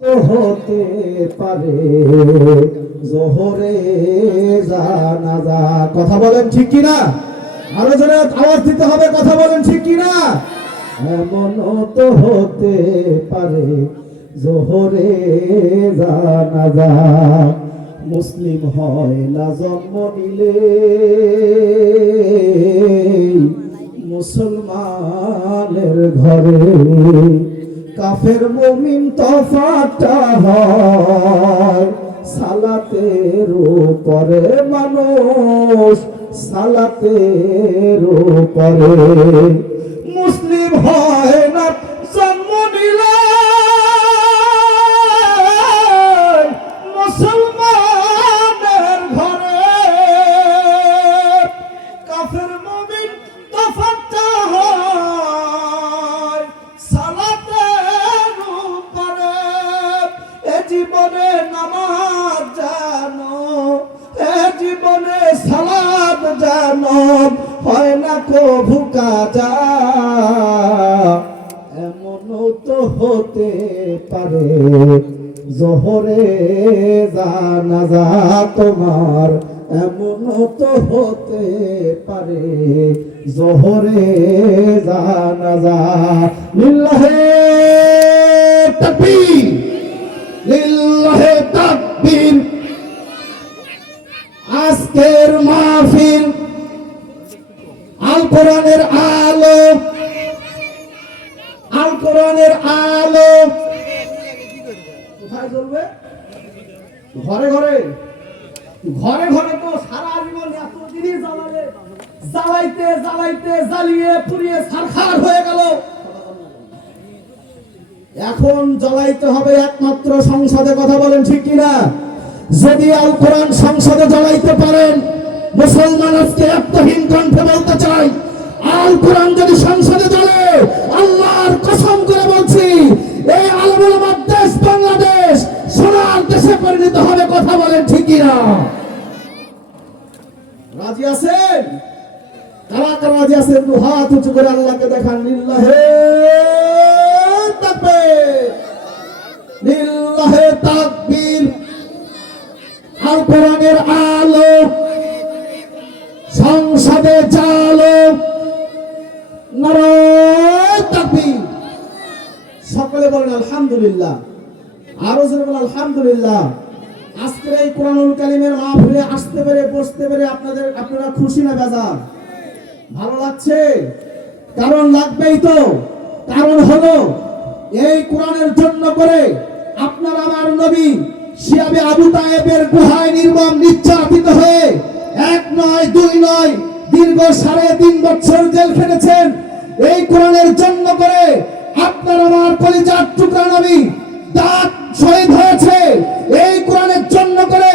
হতে পারে জোহরে জানাজা। কথা বলেন ঠিক কিনা? আরো জোরে আওয়াজ দিতে হবে, কথা বলেন ঠিক কিনা? এমন তো হতে পারে জোহরে জানাজা, মুসলিম হয় না জন্ম নিলে মুসলমানের ঘরে, কাফের মুমিন তফাতটা হয় সালাতের উপরে, মানুষ সালাতের উপরে, মুসলিম হয় না জন্ম নিলে মুসলমানের ঘরে, কাফের মুমিন তফাতটা হয় সালাতের উপরে। এ জীবনে নামাজ জানো, এ জীবনে সালাত জানো, হয় না কভু কাজা, এমন তো হতে পারে জোহরে জানাজা তোমার, এমন তো হতে পারে জোহরে জানাজা। লিল্লাহে তাকবীর, লিল্লাহে তাকবীর। আজকের মাহফিল আল কোরআনের আলো, আল কোরআনের আলো কোথায় জ্বলবে? ঘরে ঘরে, ঘরে ঘরে তো সারা জীবন এত জিনিস জ্বালালে, জ্বালাইতে জ্বালাইতে জ্বালিয়ে পুড়িয়ে ছারখার হয়ে গেল। এখন জ্বালাইতে হবে একমাত্র সংসদে। কথা বলেন ঠিক কিনা? যদি আল কোরআন সংসদে জ্বালাইতে পারেন, মুসলমান আজকে আত্মহীন কণ্ঠে বলতে চাই, আল কোরআন যদি সংসদে জ্বলে, আল্লাহর কসম করে বলছি, এই আলেম ওলামার দেশ বাংলাদেশ সোনার দেশে পরিণত হবে। কথা বলেন ঠিক কিনা? রাজি আছেন? কারা কারা রাজি আছেন? একটু হাত উঁচু করে আল্লাহকে দেখান। লিল্লাহে তাকবীর, লিল্লাহে তাকবীর। আল কোরআনের আলো সংসদে চালো, নারায়ে তাকবীর। সকলে বলেন আলহামদুলিল্লাহ। আরো জোরে বলেন আলহামদুলিল্লাহ। আজকের এই কোরআনুল কারীমের মাহফিলে আসতে পেরে, বসতে পেরে আপনারা খুশি না বেজার? ভালো লাগছে? কারণ লাগবেই তো। কারণ হলো এই কোরআনের জন্য করে আপনার আমার নবী শিয়াবে আবু তায়েবের গুহায় নির্মম নির্যাতিত হয়ে এক নয় দুই নয় দীর্ঘ 3.5 বছর জেল খেটেছেন। এই কোরআনের জন্য করে আপনার আমার কলিজার টুকরা নবী দাঁত শহীদ হয়েছে। এই কোরআনের জন্য করে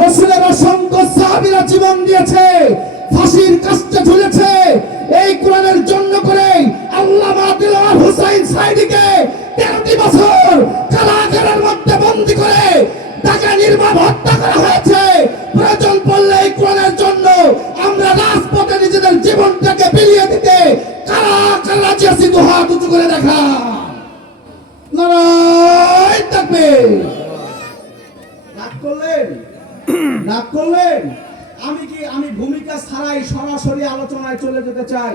রাসূলের অসংখ্য সাহাবীরা জীবন দিয়েছে, ফাঁসির কাস্টে ঝুলেছে। এই কোরআনের জন্য করে আল্লামা দিলওয়ার হোসেন সাইদিকে 13টি বছর কারাগারের মধ্যে বন্দী করে তাকে নির্মম হত্যা করা হয়েছে। প্রয়োজন পড়লে এই কোরআনের জন্য আমরা রাজপথে নিজেদের জীবনটাকে বিলিয়ে দিতে কারা কারা রাজি আছি? দু হাত উঁচু করে দেখা। নারায়ে তাকবীর। রাগ করলেন? রাগ করলেন? আমি ভূমিকা ছাড়াই সরাসরি আলোচনায় চলে যেতে চাই।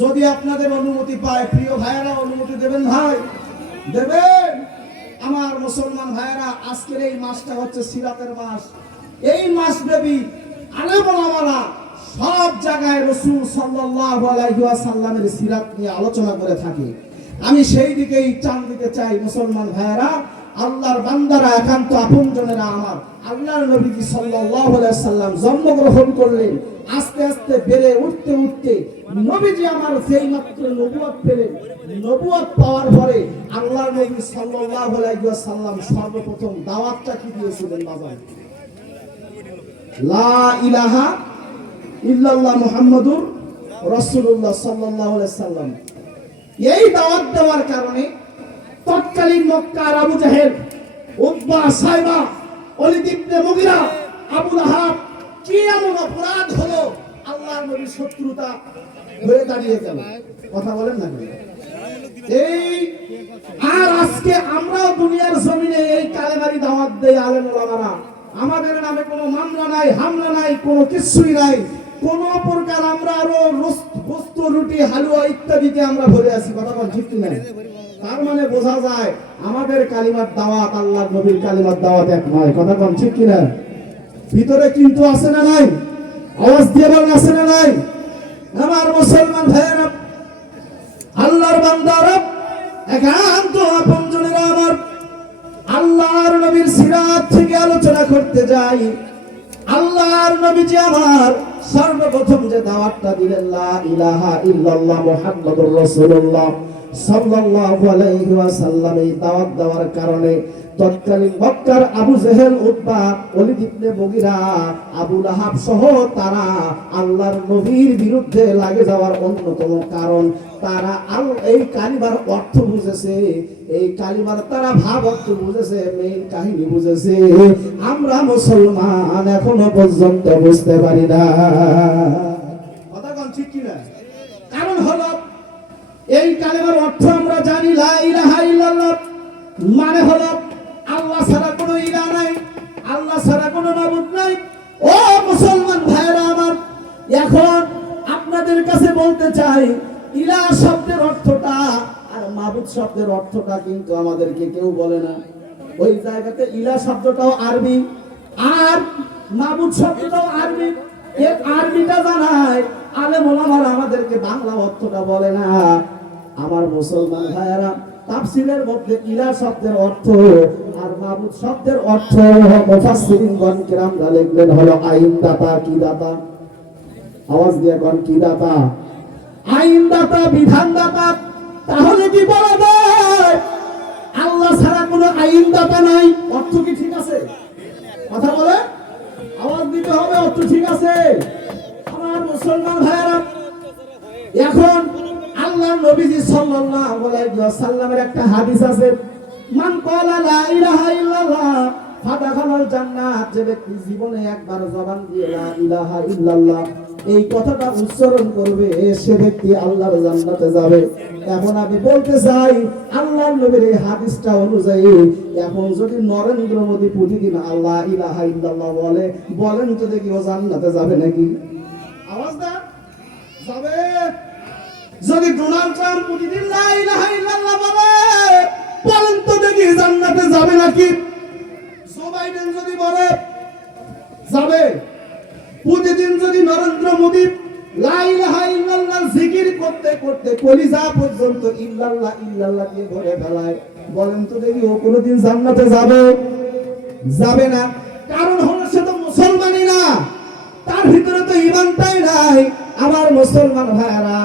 যদি আপনাদের অনুমতি পায়, প্রিয় ভাইয়েরা অনুমতি দেবেন? ভাই দেবেন? আমার মুসলমান ভাইয়েরা, আজকের এই মাসটা হচ্ছে সিরাতের মাস। এই মাস ব্যাপী আলেম ওলামারা সব জায়গায় রাসূল সাল্লাল্লাহু আলাইহি ওয়াসাল্লামের সিরাত নিয়ে আলোচনা করে থাকে। আমি সেই দিকেই টান দিতে চাই। মুসলমান ভাইয়েরা, আল্লাহর বান্দারা, একান্ত আপনজনেরা, আমার আল্লাহর নবীজি সাল্লাল্লাহু আলাইহি ওয়াসাল্লাম জন্মগ্রহণ করলেন। আস্তে আস্তে বেড়ে উঠতে উঠতে নবীজি আমার যেই মাত্র নবুয়ত পেলেন, নবুয়ত পাওয়ার পরে আল্লাহর নবী সাল্লাল্লাহু আলাইহি ওয়াসাল্লাম সর্বপ্রথম দাওয়াতটা কি দিয়েছিলেন? বাজার লা ইলাহা ইল্লাল্লাহ মুহাম্মাদুর রাসূলুল্লাহ সাল্লাল্লাহু আলাইহি ওয়াসাল্লাম। এই দাওয়াত দেওয়ার কারণে তৎকালীন মক্কার আবু জাহেল, উতবা, সাইবা, ওলীদ ইবনে মুগীরা, আবু লাহাব কি এমন অপরাধ হলো আল্লাহর নবীর শত্রুতা হয়ে দাঁড়িয়ে গেল? কথা বলেন না? এই আর আজকে আমরাও দুনিয়ার জমিনে দেয় আলেম ওলামারা। আমাদের নামে কোনো মামলা নাই, হামলা নাই, কোনো কিছুই নাই। কোন প্রকার আমরা আরো গোস্ত, রুটি, হালুয়া ইত্যাদিতে আমরা ভরে আছি। কথা বল ঠিক কিনা? তার মানে বোঝা যায় আমাদের কালিমার দাওয়াত আল্লাহর নবীর কালিমার দাওয়াত এক নয়। কথা বল ঠিক কিনা? ভিতরে কিন্তু আছে না নাই? আওয়াজ দিয়ে বলেন আছে না নাই? আমার মুসলমান ভাইয়েরা, আল্লাহর বান্দারা, একান্ত আপনজনেরা আমার, আল্লাহর নবীর সিরাত থেকে আলোচনা করতে যাই। আল্লাহর নবীজি আমার সর্বপ্রথম যে দাওয়াতটা দিলেন, লা ইলাহা ইল্লাল্লাহ মুহাম্মাদুর রাসূলুল্লাহ সাল্লাল্লাহু আলাইহি ওয়াসাল্লাম, এই দাওয়াত দেওয়ার কারণে তৎকালীন মক্কার আবু জেহেল, উতবা, ওলীদ ইবনে মুগীরা, আবু লাহাব সহ তারা আল্লাহর নবীর বিরুদ্ধে লাগে যাওয়ার অন্যতম কারণ তারা এই কালিমার অর্থ বুঝেছে। এই কালিমার তারা ভাব অর্থ বুঝেছে, মেইন কাহিনী বুঝেছে। আমরা মুসলমান এখনো পর্যন্ত বুঝতে পারি না। কথা কোন ঠিক কিনা? কারণ হলো এই কালিমার অর্থ আমরা জানি, লা ইলাহা ইল্লাল্লাহ মানে হলো আল্লাহ ছাড়া কোনো ইলাহ নাই, আল্লাহ ছাড়া কোনো মাবুদ নাই। ও মুসলমান ভাইরা আমার, এখন আপনাদের কাছে বলতে চাই, ইলাহ শব্দের অর্থটা আর মাবুদ শব্দের অর্থটা কিন্তু আমাদেরকে কেউ বলে না। ওই জায়গাতে ইলাহ শব্দটাও আরবি আর মাবুদ শব্দটাও আরবি। এই আরবিটা জানায়, আলেম ওলামারা আমাদেরকে বাংলা অর্থটা বলে না। আমার মুসলমান ভাইরা, তাফসীরের মধ্যে ইলাহ শব্দের অর্থ আর মাবুদ শব্দের অর্থ মুফাসসিরিনগণ কিরামরা লিখলেন হলো আইন দাতা। কি দাতা? আওয়াজ দিয়ে কোন কি দাতা? আইন দাতা, বিধান দাতা। তাহলে কি বলা যায় আল্লাহ ছাড়া কোনো আইন দাতা নাই? অর্থ কি ঠিক আছে? কথা বলে আওয়াজ দিতে হবে, অর্থ ঠিক আছে? আমার মুসলমান ভাইরা, এখন আল্লাহর নবীজি সাল্লাল্লাহু আলাইহি ওয়াসাল্লামের একটা হাদিস আছে, মান ক্বালা লা ইলাহা ইল্লাল্লাহ ফাদাখালাল জান্নাত। যে ব্যক্তি জীবনে একবার জবান দিয়ে লা ইলাহা ইল্লাল্লাহ এই কথাটা উচ্চারণ করবে, সে ব্যক্তি আল্লাহর জান্নাতে যাবে। এখন আমি বলতে চাই, আল্লাহর নবীর এই হাদিসটা অনুযায়ী এখন যদি নরেন্দ্র মোদী প্রতিদিন আল্লাহ ইলাহা ইল্লাল্লাহ বলেন তো দেখি ও জান্নাতে যাবে নাকি? আওয়াজ দাও, যাবে? যদি ডোনাল্ড ট্রাম্প প্রতিদিন লা ইলাহা ইল্লাল্লাহ বলেন তো দেখি জান্নাতে যাবে নাকি? জো বাইডেন যদি বলে যাবে। প্রতিদিন যদি নরেন্দ্র মোদী লা ইলাহা ইল্লাল্লাহ জিকির করতে করতে কলিজা পর্যন্ত ইল্লাল্লাহ ইল্লাল্লাহ দিয়ে ভরে ফেলায়, বলেন তো দেখি ও কোনোদিন জান্নাতে যাবে? যাবে না। কারণ হলো সে তো মুসলমানই না, তার ভিতরে তো ঈমানটাই নাই। আমার মুসলমান ভাইরা,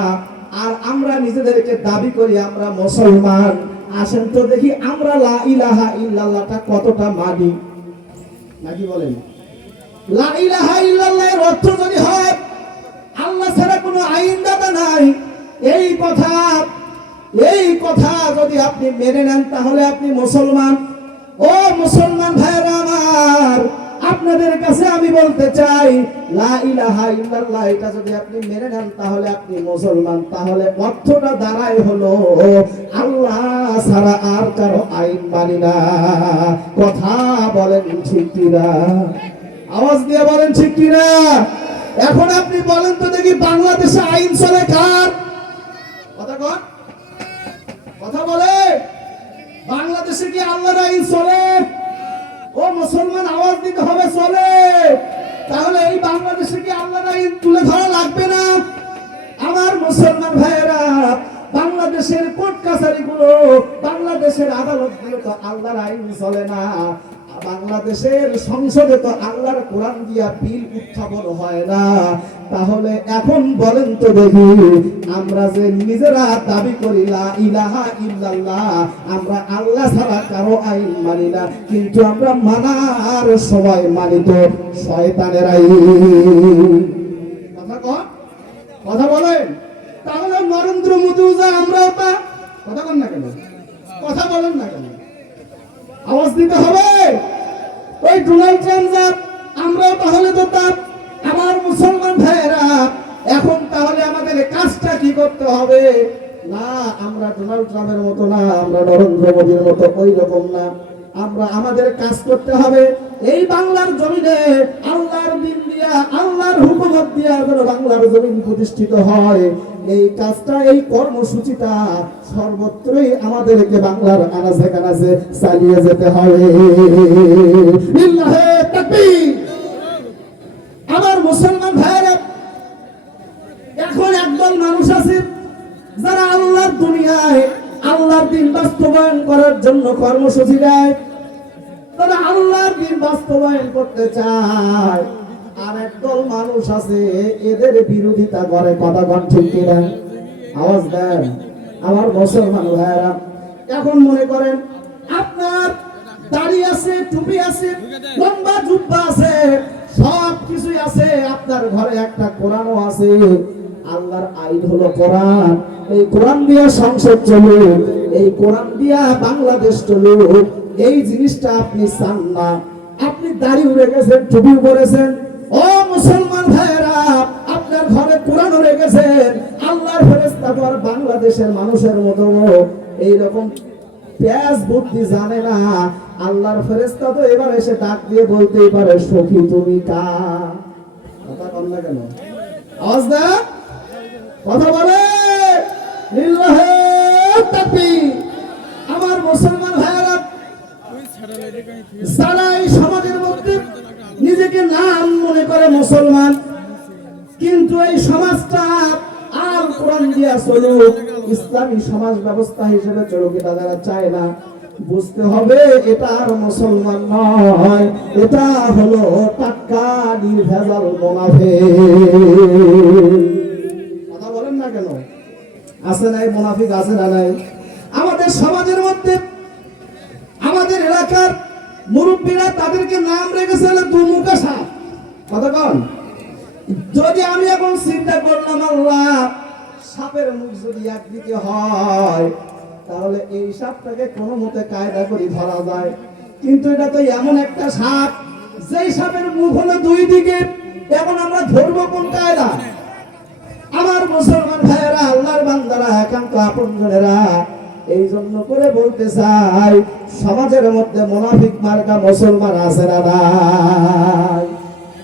আর আমরা নিজেদেরকে দাবি করি আমরা মুসলমান। আসেন তো দেখি আমরা লা ইলাহা ইল্লাল্লাহটা কতটা মানি, নাকি বলেন? লা ইলাহা ইল্লাল্লাহ এর অর্থ যদি হয় আল্লাহ ছাড়া কোনো আইন দাতা নাই, এই কথা যদি আপনি মেনে নেন তাহলে আপনি মুসলমান। ও মুসলমান ভাইরা আমার, আপনাদের কাছে আমি বলতে চাই, লা ইলাহা ইল্লাল্লাহ এটা যদি আপনি মেনে নেন তাহলে আপনি মুসলমান। তাহলে অর্থটা দাঁড়ায় হলো আল্লাহ ছাড়া আর কারো আইন মানি না। কথা বলেন ঠিক কিনা? আওয়াজ দিয়ে বলেন ঠিক কিনা? এখন আপনি বলেন তো দেখি বাংলাদেশে আইন চলে কার? কথা কন, কথা বলে। বাংলাদেশে কি আল্লাহর আইন চলে? ও মুসলমান আওয়াজ দিতে হবে, চলে। তাহলে এই বাংলাদেশে কি আল্লাহর আইন তুলে ধরা লাগবে না? আমার মুসলমান ভাইয়েরা, বাংলাদেশের কোর্ট কাছারিগুলো, বাংলাদেশের আদালতগুলো তো আল্লাহর আইন চলে না। বাংলাদেশের সংসদে তো আল্লাহর কোরআন দিয়া বিল উত্থাপন হয় না। তাহলে এখন বলেন তো দেখি, আমরা যে নিজেরা দাবি করি লা ইলাহা ইল্লাল্লাহ, আমরা আল্লাহ ছাড়া কারো আইন মানি না, কিন্তু আমরা মানার সময় মানি তো শয়তানের আইন। কথা বলেন। তাহলে নরেন্দ্র মোদী যা, আমরাও তা। কথা বলেন না কেন? কথা বলেন না কেন? আওয়াজ দিতে হবে। ওই ডোনাল্ড ট্রাম্প যা, আমরাও তাহলে তো তা। আমার মুসলমান ভাইয়েরা, এখন তাহলে আমাদের কাজটা কি করতে হবে? না, আমরা ডোনাল্ড ট্রাম্পের মতো না, আমরা নরেন্দ্র মোদীর মতো ওই রকম না। আমরা আমাদের কাজ করতে হবে এই বাংলার জমিনে আল্লাহর দিন দিয়া আল্লাহর হুকুমত দিয়া যেন বাংলার জমিন প্রতিষ্ঠিত হয়। এই কাজটা এই কর্মসূচিটা সর্বত্রই আমাদেরকে বাংলার আনাচে কানাচে চালিয়ে যেতে হবে। লিল্লাহে তাকবীর। আমার মুসলমান ভাইরা, এখন একদল মানুষ আছে যারা আল্লাহর দুনিয়ায় আল্লাহর দিন বাস্তবায়ন করার জন্য কর্মসূচি দেয়, তারা আল্লাহর দিন বাস্তবায়ন করতে চায়। আর একদল মানুষ আছে এদের বিরোধিতা করে। কথা বল ঠিক কিনা? আওয়াজ দেন আমার মুসলমান ভাইরা। এখন মনে করেন আপনার দাড়ি আছে, টুপি আছে, লম্বা জুব্বা আছে, সব কিছুই আছে, আপনার ঘরে একটা কোরআনও আছে। আল্লাহর আইন হলো কোরআন। এই কোরআন দিয়া সংসদ চলুক, এই কোরআন দিয়া বাংলাদেশ চলুক, এই জিনিসটা আপনি চান না। আপনি দাড়ি উড়ে গেছেন, টুপি পরেছেন, ও মুসলমান ভাইয়েরা, আপনার ঘরে কোরআন উড়ে গেছেন। আল্লাহর ফেরেশতা তো আর বাংলাদেশের মানুষের মতো এইরকম পেঁয়াজ বুদ্ধি জানে না। আল্লাহর ফেরেশতা তো এবার এসে ডাক দিয়ে বলতেই পারে, সখী তুমি কার? কথা বল না কেন? আওয়াজ না, কথা বলে। লিল্লাহে তাকবীর। আমার মুসলমান ভাইয়েরা, যারা এই সমাজের মধ্যে নিজেকে নাম মনে করে মুসলমান, কিন্তু এই সমাজটা আর কোরআন দিয়া চলুক, ইসলামী সমাজ ব্যবস্থা হিসেবে চলুক, এটা যারা চায় না, বুঝতে হবে এটা আর মুসলমান নয়, এটা হলো টাটকা নির্ভেজাল মুনাফিক। কথা বলেন না কেন? আছে নাই মুনাফিক? আছে না নাই? আমাদের সমাজের মধ্যে আমাদের এলাকার মুরব্বীরা তাদেরকে নাম রেখেছে দুমুখা সাপ। কথা কন। যদি আমি এখন চিন্তা করলাম, আল্লাহ সাপের মুখ যদি একদিকে হয় তাহলে এই সাপটাকে কোনো মতে কায়দা করে ধরা যায়, কিন্তু এটা তো এমন একটা সাপ যেই সাপের মুখ হলো দুই দিকে, এখন আমরা ধরবো কোন কায়দা? আমার মুসলমান ভাইয়েরা, আল্লাহর বান্দারা, একান্ত আপনজনেরা, এই জন্য করে বলতে চাই, সমাজের মধ্যে মুনাফিক মার্কা মুসলমান আছে না নাই?